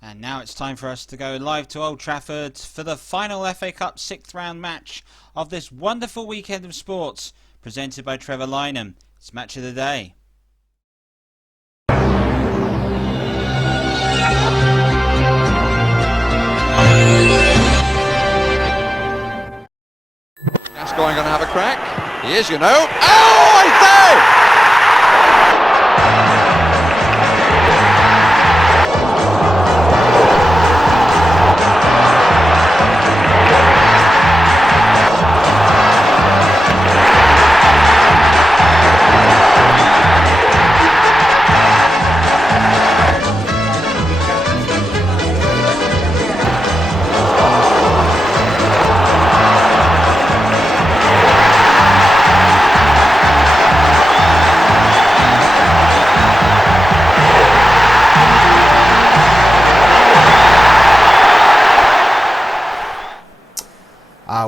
And now it's time for us to go live to Old Trafford for the final FA Cup 6th round match of this wonderful weekend of sports, presented by Trevor Lynham. It's Match of the Day. Gascoigne going to have a crack. He is, you know. Oh, I say!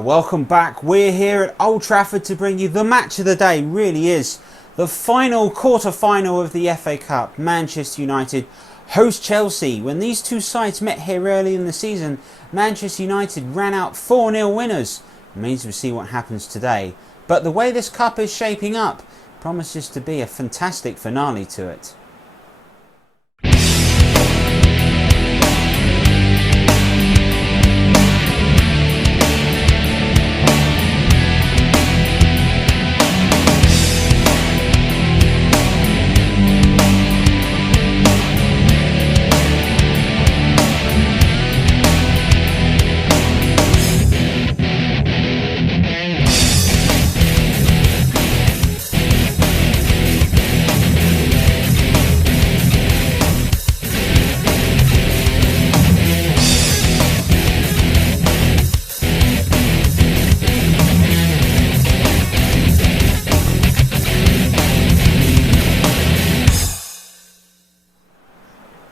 Welcome back. We're here at Old Trafford to bring you the match of the day. Really is the final quarter-final of the FA Cup. Manchester United host Chelsea. When these two sides met here early in the season, Manchester United ran out 4-0 winners. It means we'll see what happens today. But the way this cup is shaping up promises to be a fantastic finale to it.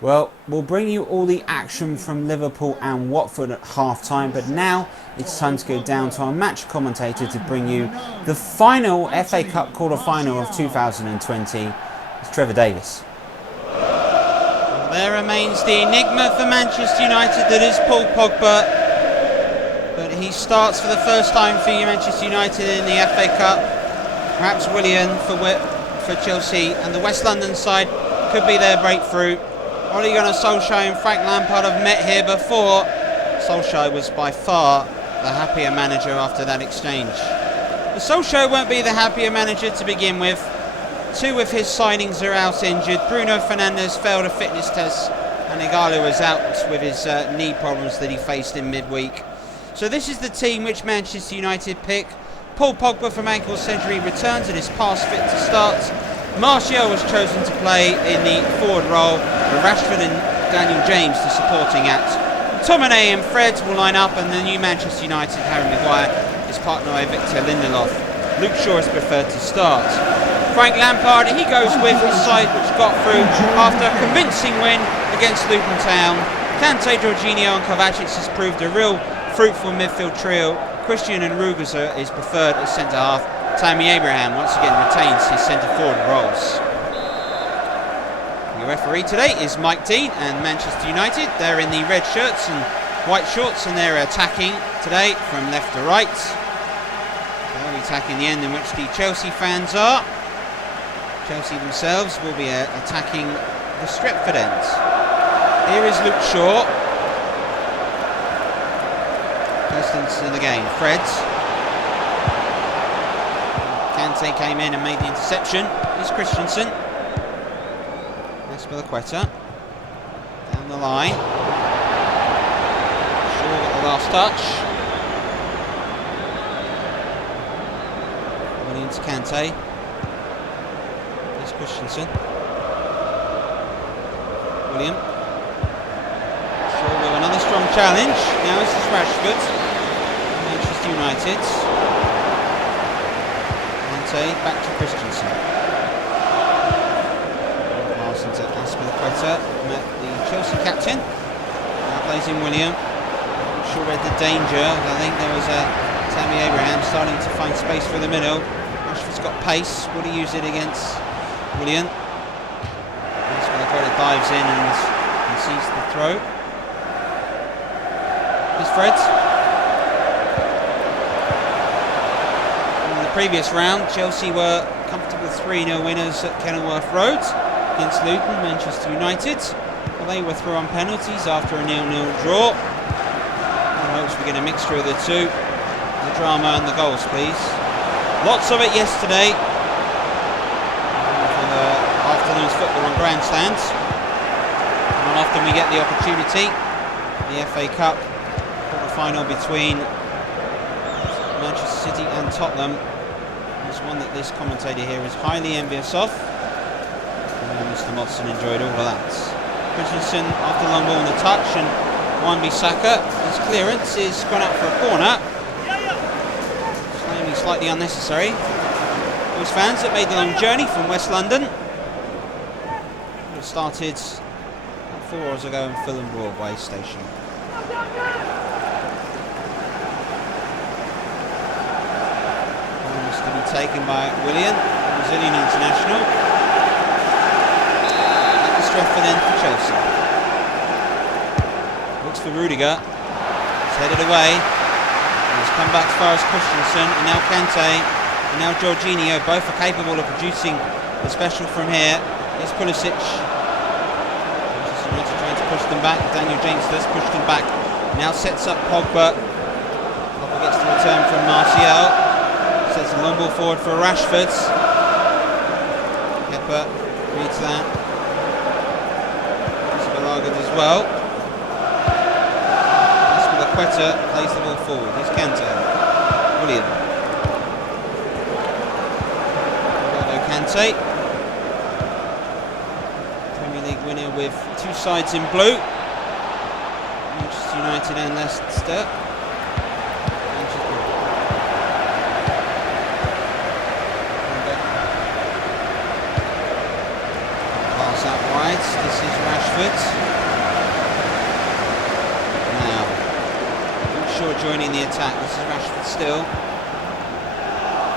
Well, we'll bring you all the action from Liverpool and Watford at half-time, but now it's time to go down to our match commentator to bring you the final FA Cup quarter-final of 2020. It's Trevor Davies. There remains the enigma for Manchester United that is Paul Pogba, but he starts for the first time for Manchester United in the FA Cup. Perhaps Willian for Chelsea, and the West London side could be their breakthrough. Ole Gunnar Solskjaer and Frank Lampard have met here before. Solskjaer was by far the happier manager after that exchange. But Solskjaer won't be the happier manager to begin with. Two of his signings are out injured. Bruno Fernandes failed a fitness test, and Ighalo was out with his knee problems that he faced in midweek. So this is the team which Manchester United pick. Paul Pogba from ankle surgery returns and is past fit to start. Martial was chosen to play in the forward role, with Rashford and Daniel James the supporting act. Tomine and Fred will line up, and the new Manchester United Harry Maguire is partnered by Victor Lindelof. Luke Shaw is preferred to start. Frank Lampard, he goes with his side which got through after a convincing win against Luton Town. Kante, Jorginho and Kovacic has proved a real fruitful midfield trio. Christian and Rudiger is preferred as centre-half. Tammy Abraham once again retains his centre-forward roles. Your referee today is Mike Dean and Manchester United. They're in the red shirts and white shorts, and they're attacking today from left to right. They're attacking the end in which the Chelsea fans are. Chelsea themselves will be attacking the Stretford end. Here is Luke Shaw. First instance in the game. Fred. Kante came in and made the interception. Here's Christensen. Espilicueta. Down the line. Shaw got the last touch. William to Kante. Here's Christensen. William. Shaw with another strong challenge. Now this is Rashford. Manchester United. Back to Christensen. Larson to Espilicueta. Met the Chelsea captain. Now plays in William. Shaw read the danger. I think there was a Tammy Abraham starting to find space for the middle. Rashford's got pace. Would he use it against William? Espilicueta dives in and sees the throw. Here's Fred. In the previous round, Chelsea were comfortable 3-0 winners at Kenilworth Road against Luton, Manchester United. Well, they were through on penalties after a 0-0 draw. In hopes we get a mixture of the two. The drama and the goals, please. Lots of it yesterday. For the afternoon's football on grandstands. Not often we get the opportunity. The FA Cup quarter-final between Manchester City and Tottenham is one that this commentator here is highly envious of. And Mr. Motson enjoyed all of that. Christensen after long ball on the touch, and Wan-Bissaka, his clearance is gone out for a corner. Slightly unnecessary. Those fans that made the long journey from West London. It started 4 hours ago in Fulham Broadway station. Almost to be taken by Willian, Brazilian international. At the Stretford end for Chelsea. Looks for Rudiger. It's headed away. He's come back as far as Christensen, and now Kante, and now Jorginho, both are capable of producing the special from here. Here's Pulisic. Manchester United trying to push them back. Daniel James does push them back. Now sets up Pogba. Pogba gets the return from Martial. Sets a long ball forward for Rashford. Kepa reads that. There's Balaga as well. Quetta plays the ball forward. Here's Kante. Willian. Kante. Premier League winner with 2 sides in blue. Manchester United and Leicester. Pass out wide. This is Rashford. Joining the attack. This is Rashford still.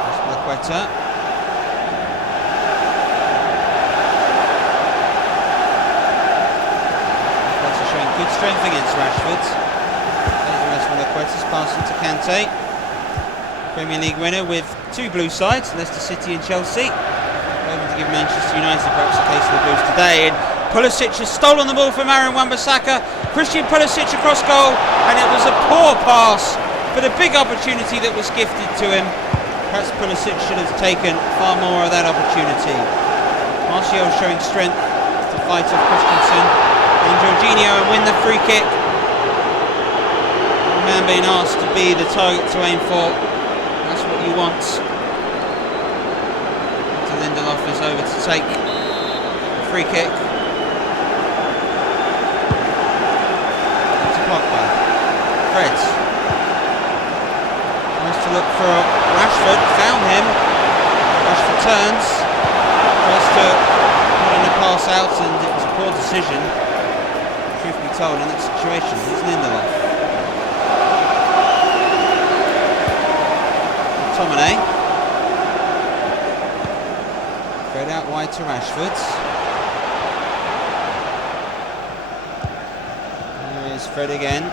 That's Quetta. Quetta showing good strength against Rashford. There's the rest of Quetta's passing to Kante. Premier League winner with 2 blue sides, Leicester City and Chelsea. Hoping to give Manchester United perhaps a case of the Blues today. And Pulisic has stolen the ball from Aaron Wan-Bissaka. Christian Pulisic across goal, and it was a poor pass, but a big opportunity that was gifted to him. Perhaps Pulisic should have taken far more of that opportunity. Martial showing strength to fight off Christensen and Jorginho and win the free kick. The man being asked to be the target to aim for. That's what you want. Lindelof is over to take the free kick. Pogba. Fred tries to look for Rashford, found him. Rashford turns, tries to put in a pass out, and it was a poor decision, truth be told, in that situation. Here's Lindelof. McTominay. Fred out wide to Rashford. Fred again.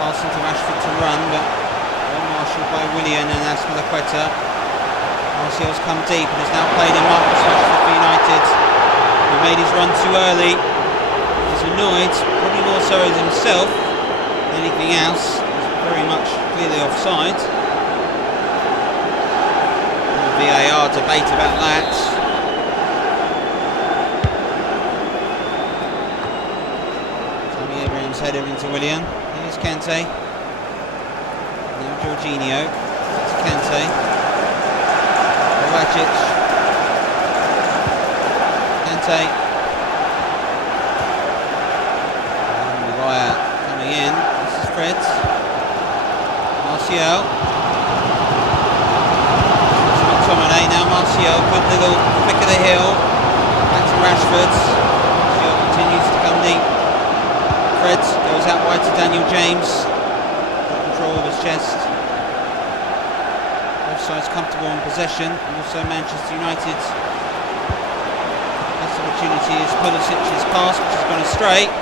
Passing to Rashford to run, but well marshalled by Willian and Quetta. Martial's come deep and has now played him up as Rashford for United. He made his run too early. He's annoyed, probably more so as himself than anything else. He's very much clearly offside. VAR debate about that. Header into Willian. Here's Kante. Now Jorginho. That's Kante. Kovacic. Kante. And Maguire coming in. This is Fred. Martial. McTominay. Now Martial. Good little flick of the heel. Back to Rashford. Martial continues to come deep. Fred goes out wide to Daniel James. Control of his chest. Both sides comfortable in possession, and also Manchester United's best opportunity is Pulisic's pass, which has gone astray.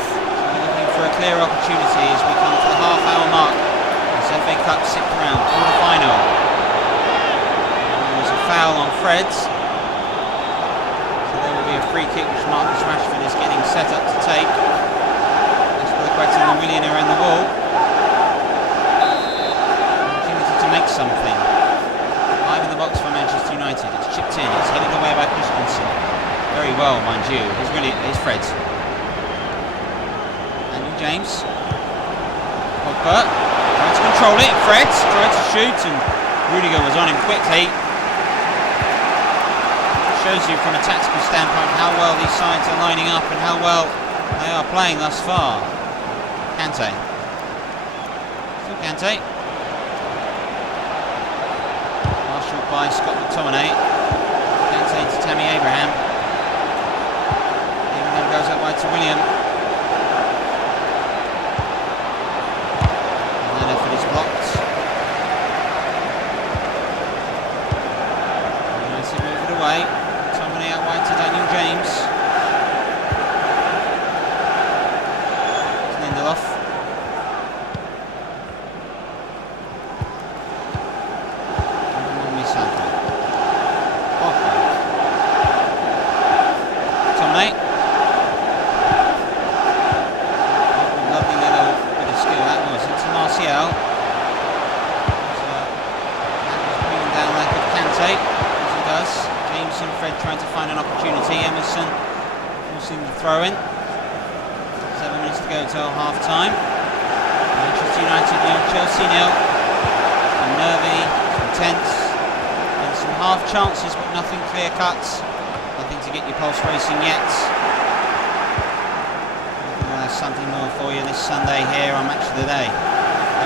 So looking for a clear opportunity as we come to the half-hour mark. It's FA Cup 6th round, quarter-final. There was a foul on Freds. So there will be a free kick which Marcus Rashford is getting set up to take. And Willian around the wall. Opportunity to make something. 5 in the box for Manchester United. It's chipped in. It's headed away by Christensen. Very well, mind you. Here's Fred. Daniel James. Pogba. Trying to control it. Fred tried to shoot and Rudiger was on him quickly. Shows you from a tactical standpoint how well these sides are lining up and how well they are playing thus far. Kante. Still Kante. Marshalled by Scott McTominay. Kante to Tammy Abraham. Abraham goes out wide to William. And that effort is blocked. United move it away. McTominay out wide to Daniel James. Lindelof. McTominay. Lovely little bit of skill that was. Into Martial. That was bringing down that of Kante, as he does. James and Fred trying to find an opportunity. Emerson forcing the throw in. 7 minutes to go till half time. Manchester United 0, Chelsea 0. Some nervy, some tense, and some half chances, but nothing clear cuts. Nothing to get your pulse racing yet. There's something more for you this Sunday here on Match of the Day.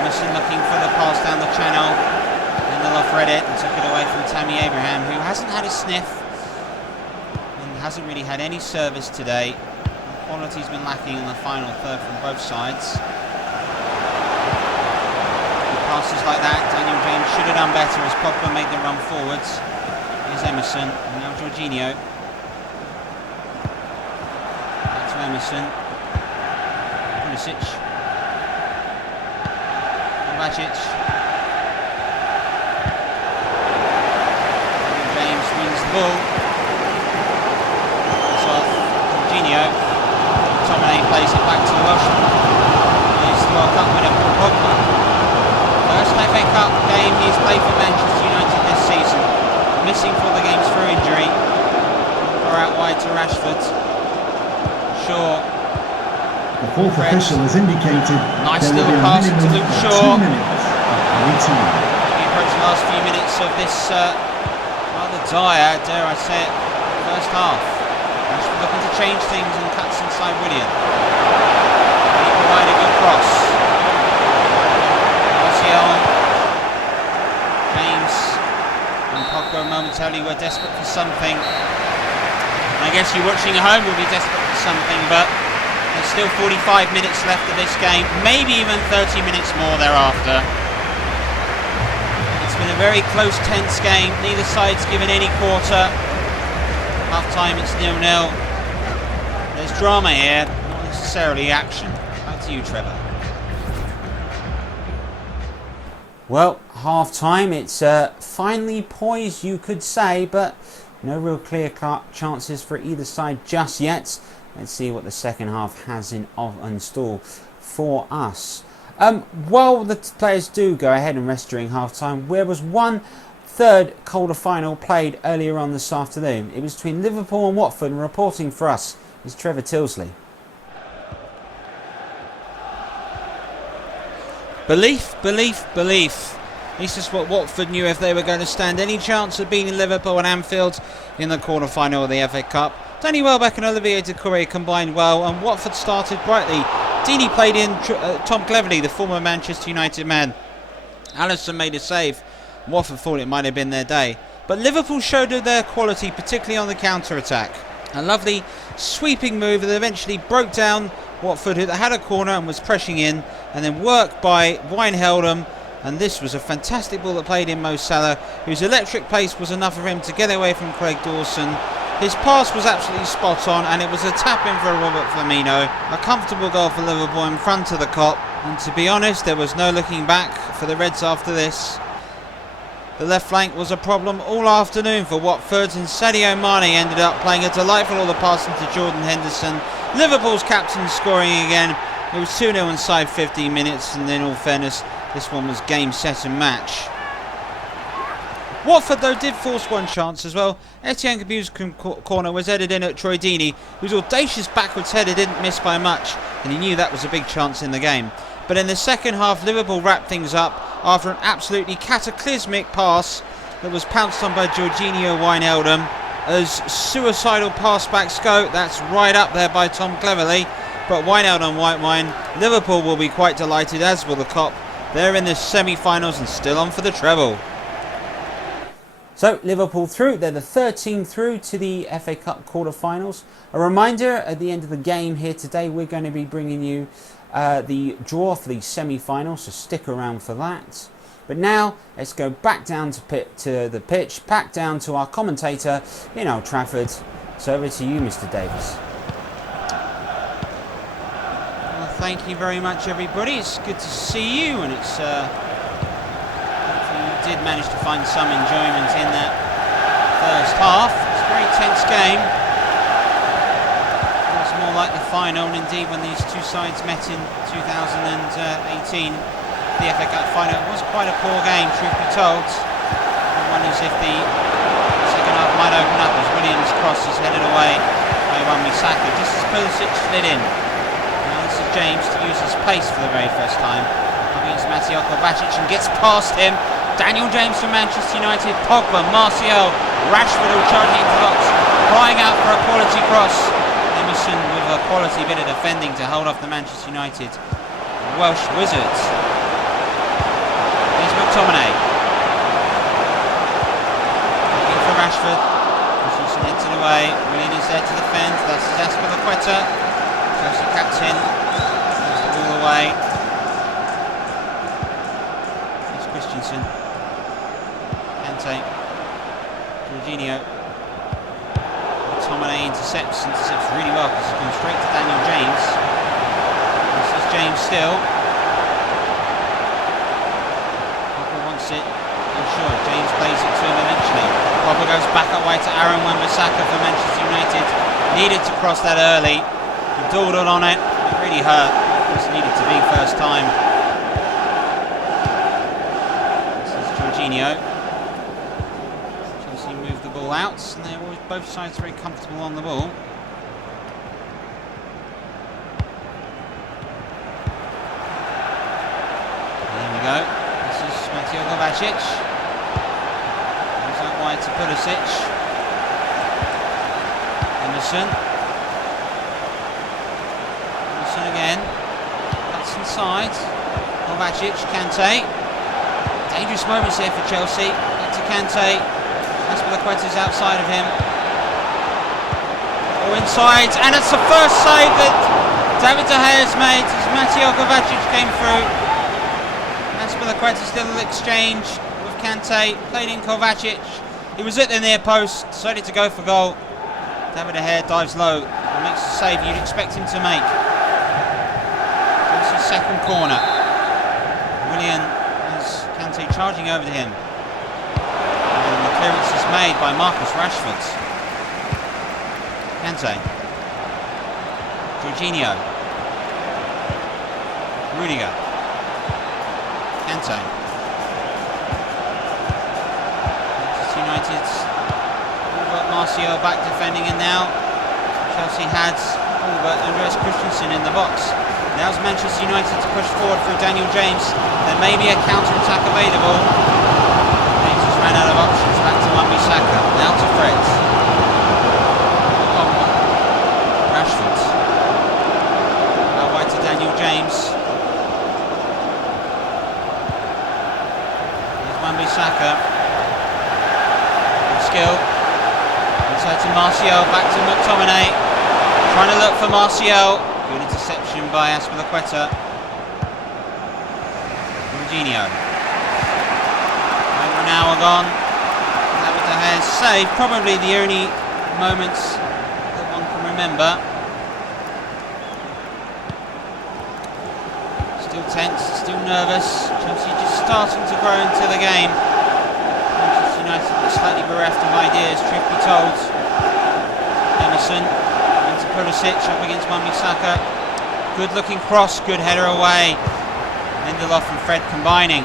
Emerson looking for the pass down the channel. Lindelof read it and took it away from Tammy Abraham, who hasn't had a sniff and hasn't really had any service today. Quality's been lacking in the final third from both sides. With passes like that, Daniel James should have done better as Pogba made the run forwards. Here's Emerson, and now Jorginho. Back to Emerson. Pulisic. Kovacic. Daniel James wins the ball. It's off Jorginho. McTominay plays it back to the Welshman. Here's the World Cup winner, Paul Pogba. First FA Cup game he's played for Manchester United this season. Missing for the games through injury. Or out wide to Rashford. Shaw. The fourth official has indicated nice there will little be a pass to minimum Luke of Shaw. 2 minutes of waiting. We approach the last few minutes of this rather dire, dare I say it, first half. Rashford looking to change things and cuts inside William. He provided a good cross. Martial, James and Pogba momentarily were desperate for something. And I guess you watching at home will be desperate for something, but there's still 45 minutes left of this game, maybe even 30 minutes more thereafter. It's been a very close, tense game. Neither side's given any quarter. Half time it's 0-0. There's drama here, not necessarily action. Back to you, Trevor. Well, half time, it's finally poised, you could say, but no real clear-cut chances for either side just yet. Let's see what the second half has in store for us. While the players do go ahead and rest during half time, there was one third quarter final played earlier on this afternoon. It was between Liverpool and Watford, and reporting for us is Trevor Tyldesley. Belief, belief, belief. This is what Watford knew if they were going to stand any chance of beating Liverpool at Anfield in the quarter-final of the FA Cup. Danny Welbeck and Olivier Doucouré combined well, and Watford started brightly. Deeney played in Tom Cleverley, the former Manchester United man. Alisson made a save. Watford thought it might have been their day. But Liverpool showed their quality, particularly on the counter-attack. A lovely sweeping move that eventually broke down Watford, who had a corner and was pressing in, and then worked by Wijnaldum. And this was a fantastic ball that played in Mo Salah, whose electric pace was enough for him to get away from Craig Dawson. His pass was absolutely spot on, and it was a tap-in for Robert Firmino. A comfortable goal for Liverpool in front of the Kop. And to be honest, there was no looking back for the Reds after this. The left flank was a problem all afternoon for Watford, and Sadio Mane ended up playing a delightful all the passing to Jordan Henderson. Liverpool's captain scoring again. It was 2-0 inside 15 minutes, and in all fairness, this one was game, set and match. Watford, though, did force one chance as well. Etienne Cabu's corner was headed in at Troy Deeney, whose audacious backwards header didn't miss by much, and he knew that was a big chance in the game. But in the second half, Liverpool wrapped things up after an absolutely cataclysmic pass that was pounced on by Jorginho Wijnaldum. As suicidal passbacks go, that's right up there by Tom Cleverley. But Wijnaldum white wine, Liverpool will be quite delighted, as will the Kop. They're in the semi-finals and still on for the treble. So Liverpool through, they're the third team through to the FA Cup quarter-finals. A reminder, at the end of the game here today, we're going to be bringing you the draw for the semi-finals, so stick around for that. But now, let's go back down to the pitch, back down to our commentator in Old Trafford. So over to you, Mr. Davies. Well, thank you very much, everybody. It's good to see you, and it's did manage to find some enjoyment in that first half. It's a very tense game. It was more like the final, and indeed when these two sides met in 2018, the FA Cup final, it was quite a poor game, truth be told. And one as if the second half might open up as Williams' cross is headed away by Wembley Saka, just as Pulisic slid in. Now this is James to use his pace for the very first time against Mateo Kovacic and gets past him. Daniel James from Manchester United, Pogba, Martial, Rashford all charging into the box, crying out for a quality cross. Emerson with a quality bit of defending to hold off the Manchester United Welsh Wizards. Here's McTominay. Looking for Rashford. Christensen heads it away. Willian is there to defend. That's Azpilicueta. Chelsea captain. Moves the ball away. Here's Christensen. Jorginho. McTominay intercepts really well because he's gone straight to Daniel James. This is James still. Pogba wants it. Unsure. James plays it to him eventually. Pogba goes back away to Aaron Wan-Bissaka for Manchester United. Needed to cross that early. He dawdled on it. It really hurt. Just needed to be first time. This is Jorginho. Out, and they're always both sides very comfortable on the ball. There we go. This is Mateo Kovacic. Goes out wide to Pulisic. Emerson again. Cuts inside. Kovacic, Kante. Dangerous moments here for Chelsea. Back to Kante. Azpilicueta's outside of him. Or inside, and it's the first save that David De Gea's made as Mateo Kovacic came through. Azpilicueta's little exchange with Kante, played in Kovacic. He was at the near post, decided to go for goal. David De Gea dives low and makes the save you'd expect him to make. It's his second corner. Willian has Kante charging over to him. Clearance is made by Marcus Rashford. Kante. Jorginho. Rudiger. Kante. Manchester United's Albert Martial back defending, and now Chelsea had Albert Andreas Christensen in the box. Now's Manchester United to push forward through Daniel James. There may be a counter-attack available. James has ran out of options. Back to Wan-Bissaka, now to Fred. Rashford. Now wide to Daniel James. Here's Wan-Bissaka. Good skill. Inside to Martial, back to McTominay. Trying to look for Martial. Good interception by Azpilicueta. Jorginho. Over an hour gone. Save, probably the only moments that one can remember. Still tense, still nervous. Chelsea just starting to grow into the game. Manchester United are slightly bereft of ideas, truth be told. Emerson into Pulisic up against Wan-Bissaka. Good looking cross, good header away. Lindelof and Fred combining.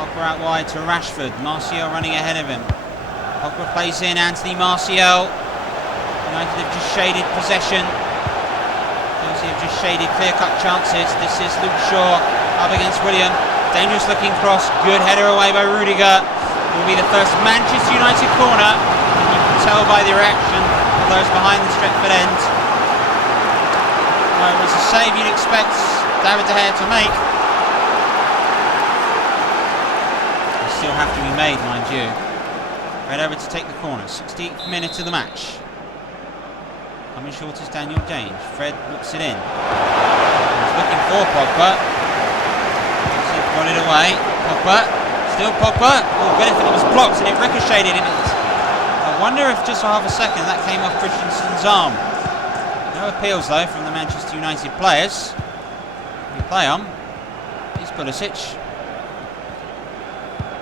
Pogba out wide to Rashford. Martial running ahead of him. Pogba plays in Anthony Martial. United have just shaded possession. Chelsea have just shaded clear-cut chances. This is Luke Shaw up against William. Dangerous looking cross. Good header away by Rudiger. It will be the first Manchester United corner. And you can tell by the reaction of those behind the Stretford end. Well, it was a save you'd expect David De Gea to make. They still have to be made, mind you. Right over to take the corner. 16th minute of the match. Coming short is Daniel James. Fred whips it in. He's looking for Pogba. He's got it away. Pogba. Still Pogba. Oh, good if it was blocked and it ricocheted in it. I wonder if just for half a second that came off Christensen's arm. No appeals though from the Manchester United players. We play on. Here's Pulisic.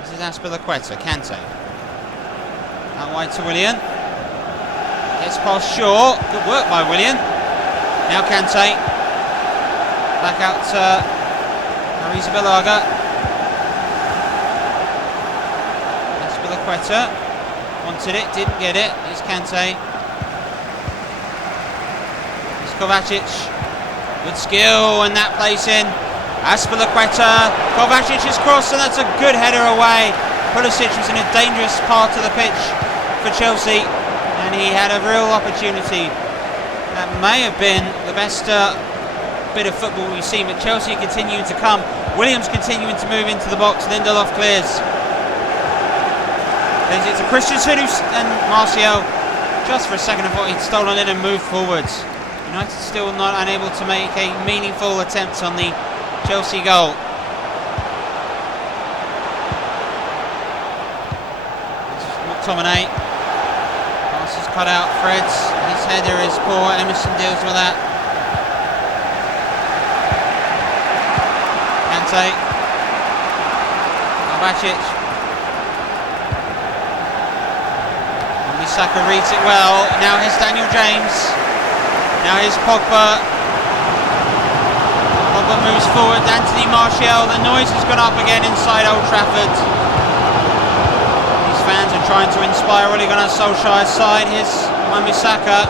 This is Azpilicueta. Kante. Out wide to Willian. Gets past Shaw. Good work by Willian. Now Kante. Back out to Arrizabalaga. Azpilicueta. Wanted it, didn't get it. Here's Kante. Here's Kovacic. Good skill, and that plays in. Azpilicueta. Kovacic's cross, and that's a good header away. Pulisic was in a dangerous part of the pitch for Chelsea. And he had a real opportunity. That may have been the best bit of football we've seen, but Chelsea continuing to come. Williams continuing to move into the box. Lindelof clears. Plays it to Christensen and Martial. Just for a second I thought he'd stolen it and moved forwards. United still not unable to make a meaningful attempt on the Chelsea goal. McTominay. Is cut out. Fred's his header is poor. Emerson deals with that. Kante. Kovacic. Wan-Bissaka reads it well. Now here's Daniel James. Now here's Pogba. Pogba moves forward. Anthony Martial. The noise has gone up again inside Old Trafford. Fans are trying to inspire Ole Gunnar Solskjaer's side. Here's Wan-Bissaka.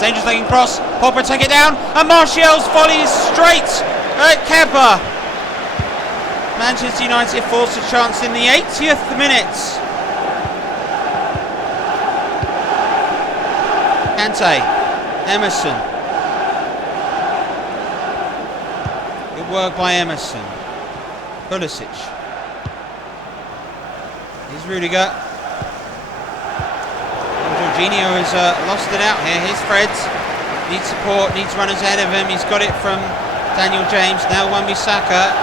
Dangerous looking cross. Pogba take it down. And Martial's volley is straight at Kepa. Manchester United forced a chance in the 80th minute. Kante. Emerson. Good work by Emerson. Pulisic. Here's Rudiger. Jorginho has lost it out here. Here's Fred. Needs support, needs runners ahead of him. He's got it from Daniel James. Now Wan-Bissaka.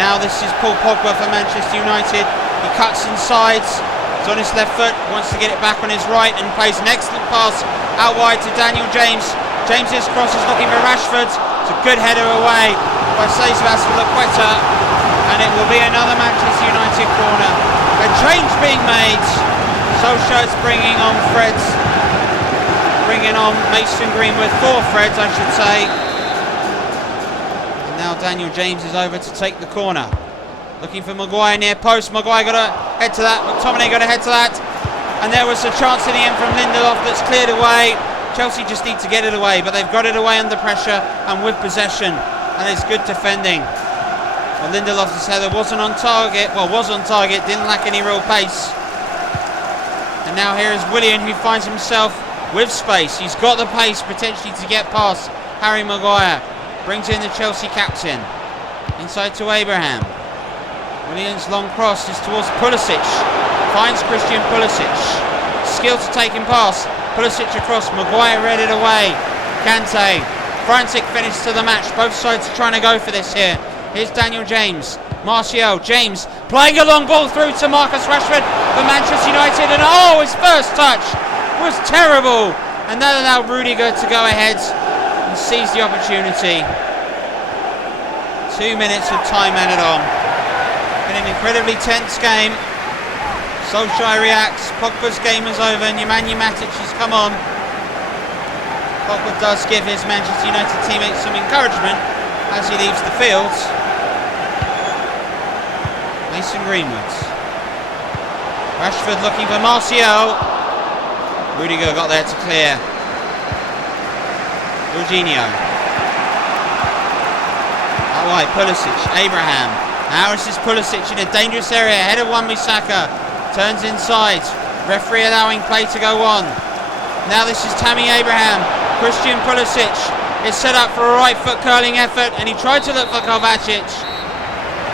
Now this is Paul Pogba for Manchester United. He cuts inside. He's on his left foot. Wants to get it back on his right and plays an excellent pass out wide to Daniel James. James's cross is looking for Rashford. It's a good header away by Azpilicueta. And it will be another Manchester United corner. A change being made. Solskjaer's bringing on Freds. Bringing on Mason Greenwood for Freds, I should say. And now Daniel James is over to take the corner. Looking for Maguire near post. Maguire got to head to that. McTominay got to head to that. And there was a chance in the end from Lindelof that's cleared away. Chelsea just need to get it away, but they've got it away under pressure and with possession. And it's good defending. Well, Lindelof's header wasn't on target. Well, was on target, didn't lack any real pace. And now here is Willian, who finds himself with space. He's got the pace potentially to get past Harry Maguire. Brings in the Chelsea captain. Inside to Abraham. Willian's long cross is towards Pulisic. Finds Christian Pulisic. Skill to take him past. Pulisic across. Maguire read it away. Kante. Frantic finish to the match. Both sides are trying to go for this here. Here's Daniel James. Martial. James playing a long ball through to Marcus Rashford for Manchester United. And oh, his first touch was terrible. And that allowed Rudiger to go ahead and seize the opportunity. 2 minutes of time added on. Been an incredibly tense game. Solskjaer reacts. Pogba's game is over. Nemanja Matic has come on. Pogba does give his Manchester United teammates some encouragement as he leaves the field. Mason Greenwood. Rashford looking for Martial. Rudiger got there to clear. Jorginho. Out wide, Pulisic. Abraham. Harris is Pulisic in a dangerous area ahead of Wan-Bissaka. Turns inside. Referee allowing play to go on. Now this is Tammy Abraham. Christian Pulisic is set up for a right foot curling effort, and he tried to look for Kovacic.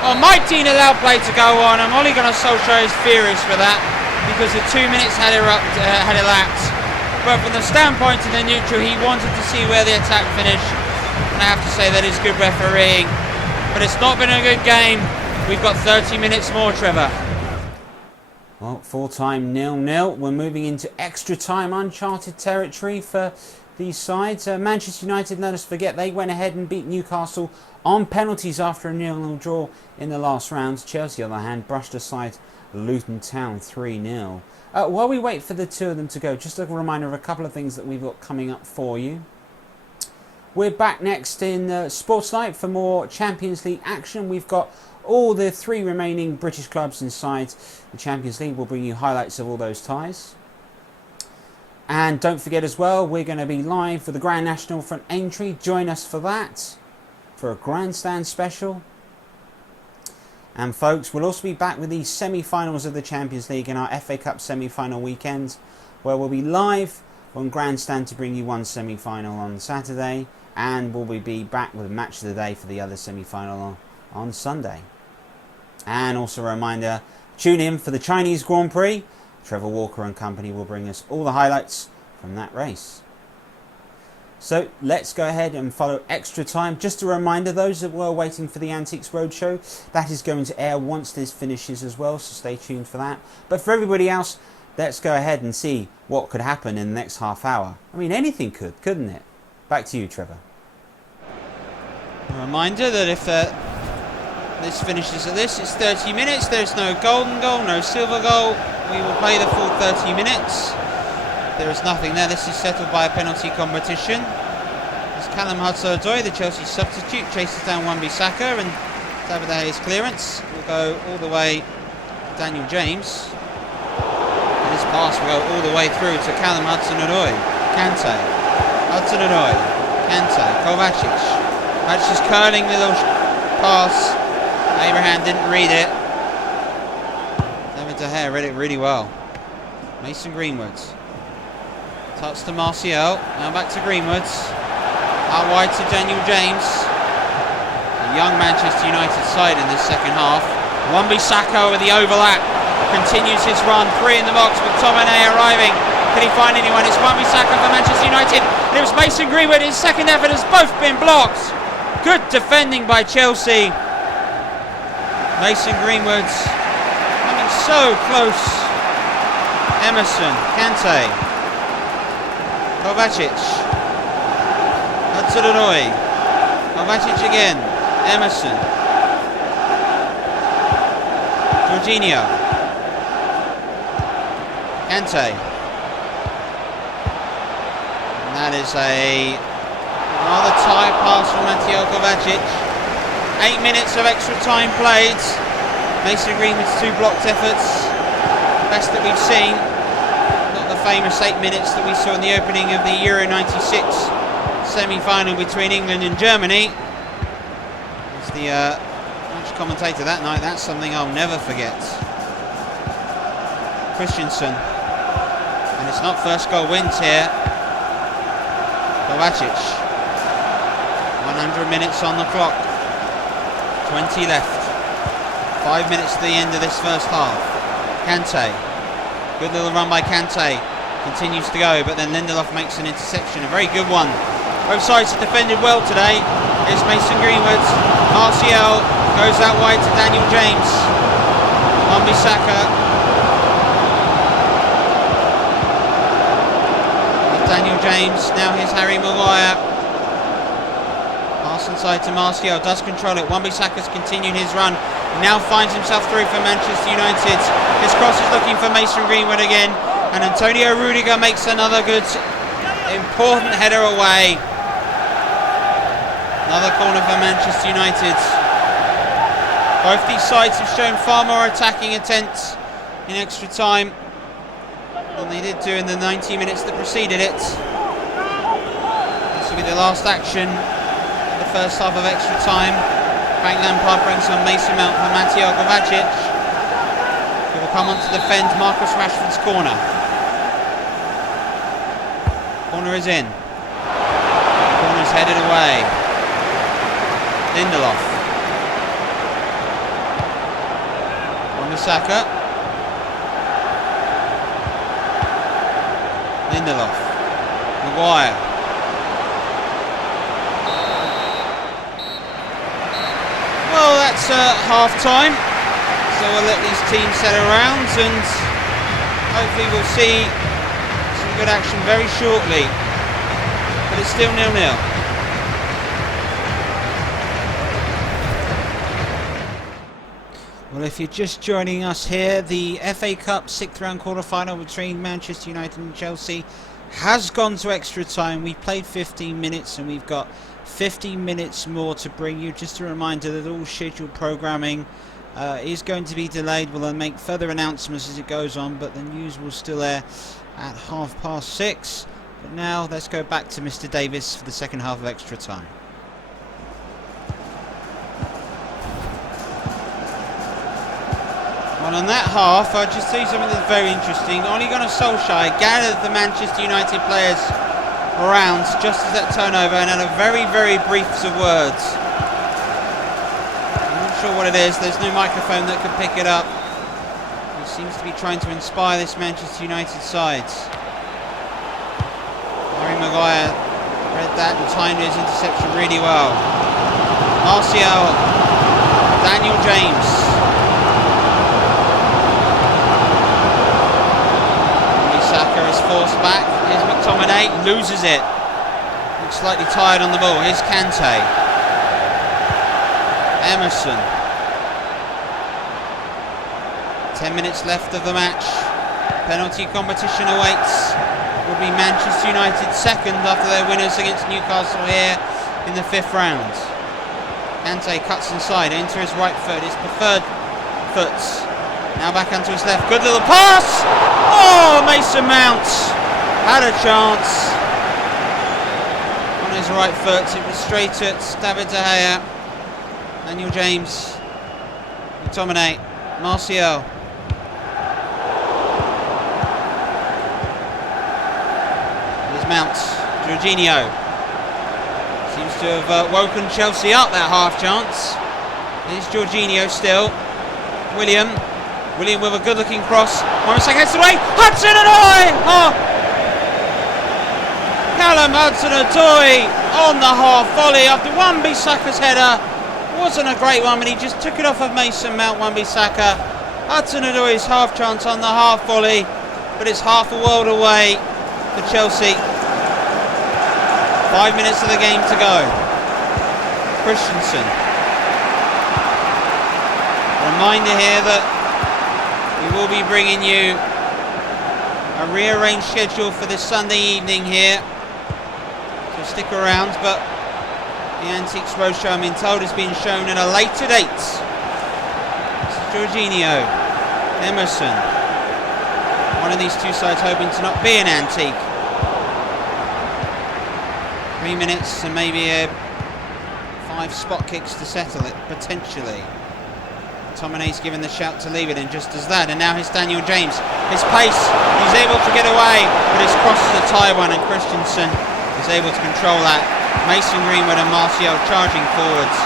Oh, Mike Dean allowed play to go on, and Ole Gunnar Solskjaer is furious for that because the 2 minutes had elapsed. But from the standpoint of the neutral, he wanted to see where the attack finished, and I have to say that is good refereeing. But it's not been a good game. We've got 30 minutes more, Trevor. Well, full time 0-0. We're moving into extra time, uncharted territory for these sides. Manchester United, let us forget, they went ahead and beat Newcastle on penalties after a 0-0 draw in the last round. Chelsea, on the other hand, brushed aside Luton Town 3-0. While we wait for the two of them to go, just a reminder of a couple of things that we've got coming up for you. We're back next in Sports Night for more Champions League action. We've got all the 3 remaining British clubs inside the Champions League. We'll bring you highlights of all those ties. And don't forget as well, we're going to be live for the Grand National from Aintree. Join us for that, for a grandstand special. And folks, we'll also be back with the semi-finals of the Champions League in our FA Cup semi-final weekend, where we'll be live on grandstand to bring you one semi-final on Saturday, and we'll be back with match of the day for the other semi-final on Sunday. And also a reminder, tune in for the Chinese Grand Prix. Trevor Walker and company will bring us all the highlights from that race. So let's go ahead and follow extra time. Just a reminder, those that were waiting for the Antiques Roadshow, that is going to air once this finishes as well, so stay tuned for that. But for everybody else, let's go ahead and see what could happen in the next half hour. I mean, anything could, couldn't it? Back to you, Trevor. A reminder that if this finishes at this, it's 30 minutes. There's no golden goal, no silver goal. We will play the full 30 minutes. There is nothing there. This is settled by a penalty competition. As Callum Hudson-Odoi, the Chelsea substitute, chases down Wan-Bissaka, and David De Gea's clearance will go all the way to Daniel James. And his pass will go all the way through to Callum Hudson-Odoi. Kante. Hudson-Odoi. Kante. Kovacic. Kovacic is curling the little pass. Abraham didn't read it. David De Gea read it really well. Mason Greenwood. Touch to Martial. Now back to Greenwood. Out wide to Daniel James. The young Manchester United side in this second half. Wan-Bissaka with the overlap. Continues his run. 3 in the box with Tomine arriving. Can he find anyone? It's Wan-Bissaka for Manchester United. And it was Mason Greenwood. His second effort has both been blocked. Good defending by Chelsea. Mason Greenwood coming so close. Emerson, Kante, Kovacic, Hudson-Odoi, Kovacic again, Emerson, Jorginho, Kante, and that is a rather tight pass from Mateo Kovacic. 8 minutes of extra time played. Mason Greenwood's 2 blocked efforts, best that we've seen. Not the famous 8 minutes that we saw in the opening of the Euro 96 semi-final between England and Germany. As the match commentator that night, that's something I'll never forget. Christensen, and it's not first goal wins here. Kovacic. 100 minutes on the clock. 20 left. 5 minutes to the end of this first half. Kante. Good little run by Kante. Continues to go, but then Lindelof makes an interception. A very good one. Both sides have defended well today. Here's Mason Greenwood. Martial goes out wide to Daniel James. Wan-Bissaka. Daniel James, now here's Harry Maguire. Pass inside to Martial, does control it. Wan-Bissaka's continued his run. He now finds himself through for Manchester United. His cross is looking for Mason Greenwood again. And Antonio Rudiger makes another good, important header away. Another corner for Manchester United. Both these sides have shown far more attacking intent in extra time than they did do in the 90 minutes that preceded it. This will be the last action of the first half of extra time. Frank Lampard brings on Mason Mount for Mateo Kovacic, who will come on to defend Marcus Rashford's corner. Corner is in. Corner is headed away. Lindelof. Wan-Bissaka. Lindelof. Maguire. Well, that's half time, so we'll let these teams settle around and hopefully we'll see some good action very shortly. But it's still 0-0. Well, if you're just joining us here, the FA Cup 6th round quarter-final between Manchester United and Chelsea has gone to extra time. We played 15 minutes and we've got 15 minutes more to bring you. Just a reminder that all scheduled programming is going to be delayed. We'll then make further announcements as it goes on, but the news will still air at 6:30. But now let's go back to Mr. Davies for the second half of extra time. Well, on that half, I'll just tell you something that's very interesting. Ole Gunnar Solskjaer gathered the Manchester United players around just as that turnover and had a very, very brief of words. I'm not sure what it is. There's no microphone that could pick it up. He seems to be trying to inspire this Manchester United side. Harry Maguire read that and timed his interception really well. Martial, Daniel James. Is forced back. Here's McTominay, loses it. Looks slightly tired on the ball. Here's Kante. Emerson. 10 minutes left of the match. Penalty competition awaits. Will be Manchester United second after their winners against Newcastle here in the 5th round. Kante cuts inside into his right foot, his preferred foot. Now back onto his left. Good little pass! Oh, Mason Mount had a chance. On his right foot, it was straight at David De Gea. Daniel James. McTominay. Martial. Here's Mount. Jorginho. Seems to have woken Chelsea up, that half chance. Here's Jorginho still. William with a good looking cross. Wan-Bissaka gets away. Hudson-Odoi! Oh! Callum Hudson-Odoi on the half volley after Wan-Bissaka's header. Wasn't a great one, but he just took it off of Mason Mount. Wan-Bissaka. Hudson-Odoi's half chance on the half volley, but it's half a world away for Chelsea. 5 minutes of the game to go. Christensen. Reminder here that we will be bringing you a rearranged schedule for this Sunday evening here, so stick around. But the Antiques Roadshow, I'm being told, is being shown at a later date. This is Jorginho, Emerson. One of these two sides hoping to not be an antique. 3 minutes and maybe 5 spot kicks to settle it, potentially. McTominay's given the shout to leave it and just does that. And now here's Daniel James. His pace, he's able to get away, but his cross is a tight one and Christensen is able to control that. Mason Greenwood and Martial charging forwards.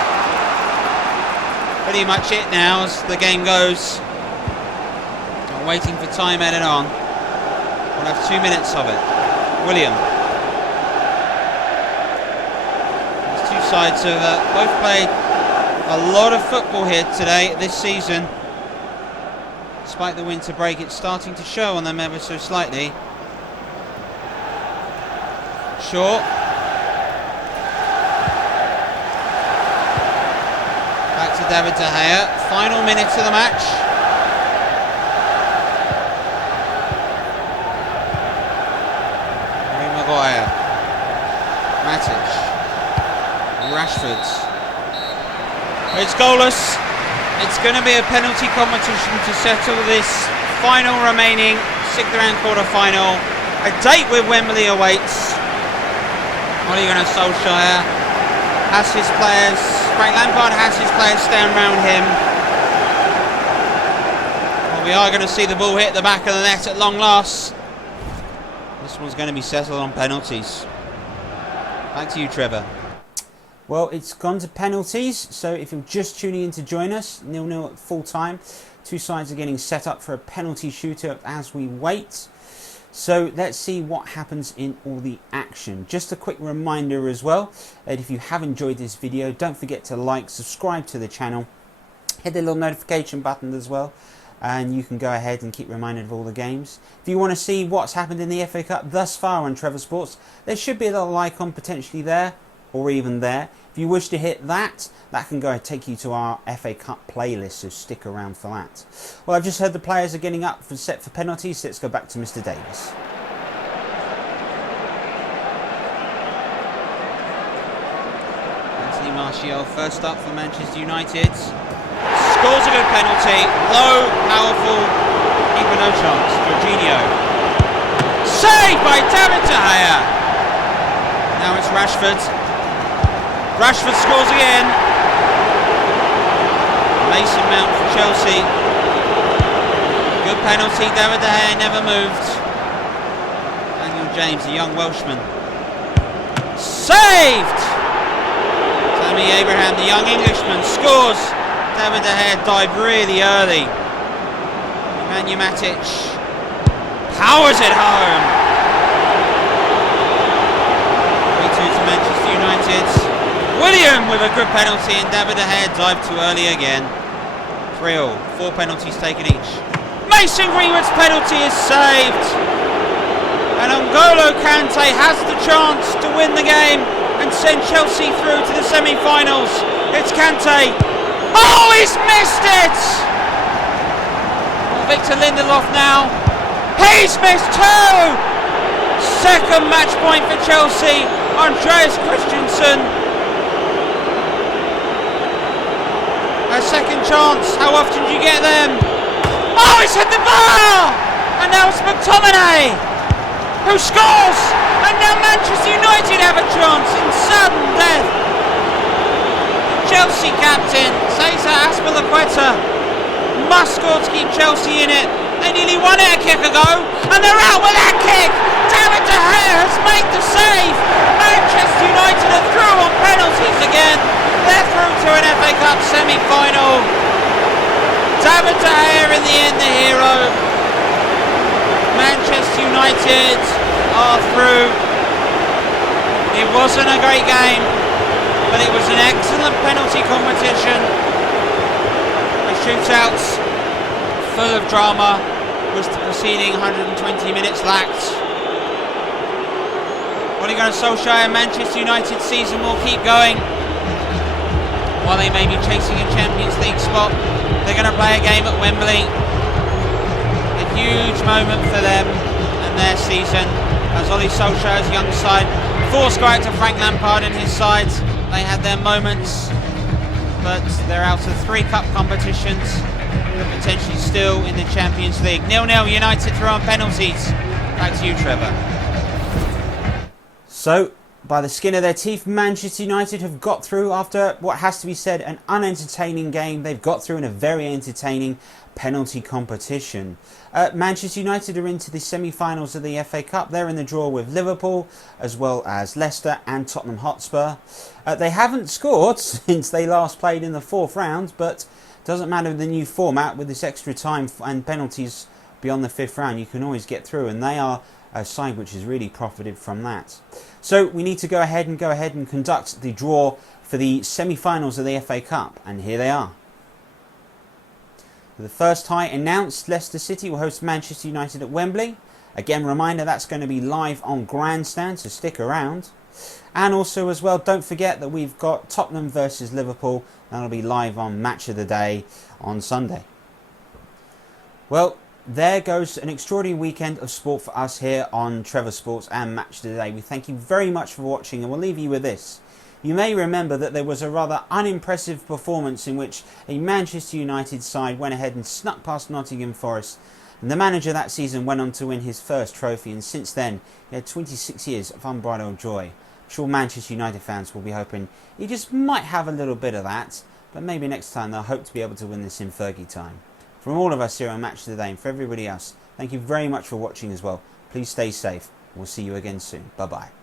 Pretty much it now as the game goes. I'm waiting for time added on. We'll have 2 minutes of it. William. These two sides have both played a lot of football here today, this season. Despite the winter break, it's starting to show on them ever so slightly. short. Back to David De Gea. Final minutes of the match. Harry Maguire. Matic. Rashford. It's goalless. It's going to be a penalty competition to settle this final remaining 6th round quarter-final. A date with Wembley awaits. Ole Gunnar Solskjaer has his players, Frank Lampard has his players stand round him. Well, we are going to see the ball hit the back of the net at long last. This one's going to be settled on penalties. Back to you, Trevor. Well, it's gone to penalties, so if you're just tuning in to join us, 0-0 at full time. Two sides are getting set up for a penalty shootout as we wait. So let's see what happens in all the action. Just a quick reminder as well, that if you have enjoyed this video, don't forget to like, subscribe to the channel, hit the little notification button as well, and you can go ahead and keep reminded of all the games. If you want to see what's happened in the FA Cup thus far on Trevor Sports, there should be a little icon potentially there, or even there. If you wish to hit that, that can go and take you to our FA Cup playlist, so stick around for that. Well, I've just heard the players are getting up for set for penalties, so let's go back to Mr. Davies. Anthony Martial first up for Manchester United. Scores a good penalty. Low, powerful, keeper no chance. Jorginho. Saved by David De Gea. Now it's Rashford. Rashford scores again. Mason Mount for Chelsea. Good penalty. David De Gea never moved. Daniel James, the young Welshman. Saved! Tammy Abraham, the young Englishman, scores. David De Gea dived really early. Nemanja Matic powers it home. 3-2 to Manchester United. William with a good penalty, and David De Gea dived too early again. 3-all, 4 penalties taken each. Mason Greenwood's penalty is saved. And N'Golo Kante has the chance to win the game and send Chelsea through to the semi-finals. It's Kante. Oh, he's missed it! Victor Lindelof now. He's missed 2! Second match point for Chelsea. Andreas Christensen. A second chance. How often do you get them? Oh, it's hit the bar! And now it's McTominay who scores! And now Manchester United have a chance in sudden death. Chelsea captain Cesar Azpilicueta must score to keep Chelsea in it. They nearly won it a kick ago, and they're out with that kick. David De Gea has made the save. Manchester United are through on penalties again. They're through to an FA Cup semi-final. David De Gea in the end, the hero. Manchester United are through. It wasn't a great game, but it was an excellent penalty competition. A shootout full of drama, was the preceding 120 minutes lacked. Ole Gunnar Solskjaer and Manchester United season will keep going. While they may be chasing a Champions League spot, they're going to play a game at Wembley. A huge moment for them and their season, as Ole Solskjaer's young side forced go out to Frank Lampard and his side. They had their moments, but they're out of 3 cup competitions, but potentially still in the Champions League. 0-0, United through on penalties. Back to you, Trevor. So, by the skin of their teeth, Manchester United have got through after what has to be said an unentertaining game. They've got through in a very entertaining penalty competition. Manchester United are into the semi-finals of the FA Cup. They're in the draw with Liverpool, as well as Leicester and Tottenham Hotspur. They haven't scored since they last played in the 4th round, but doesn't matter with the new format, with this extra time and penalties beyond the 5th round, you can always get through, and they are a side which has really profited from that. So we need to go ahead and conduct the draw for the semi-finals of the FA Cup, and here they are. The first tie announced, Leicester City will host Manchester United at Wembley. Again, reminder, that's going to be live on Grandstand, so stick around. And also as well, don't forget that we've got Tottenham versus Liverpool. That'll be live on Match of the Day on Sunday. Well, there goes an extraordinary weekend of sport for us here on Trevor Sports and Match of the Day. We thank you very much for watching, and we'll leave you with this. You may remember that there was a rather unimpressive performance in which a Manchester United side went ahead and snuck past Nottingham Forest, and the manager that season went on to win his first trophy, and since then he had 26 years of unbridled joy. I'm sure Manchester United fans will be hoping he just might have a little bit of that, but maybe next time they'll hope to be able to win this in Fergie time. From all of us here on Match of the Day and for everybody else, thank you very much for watching as well. Please stay safe. We'll see you again soon. Bye bye.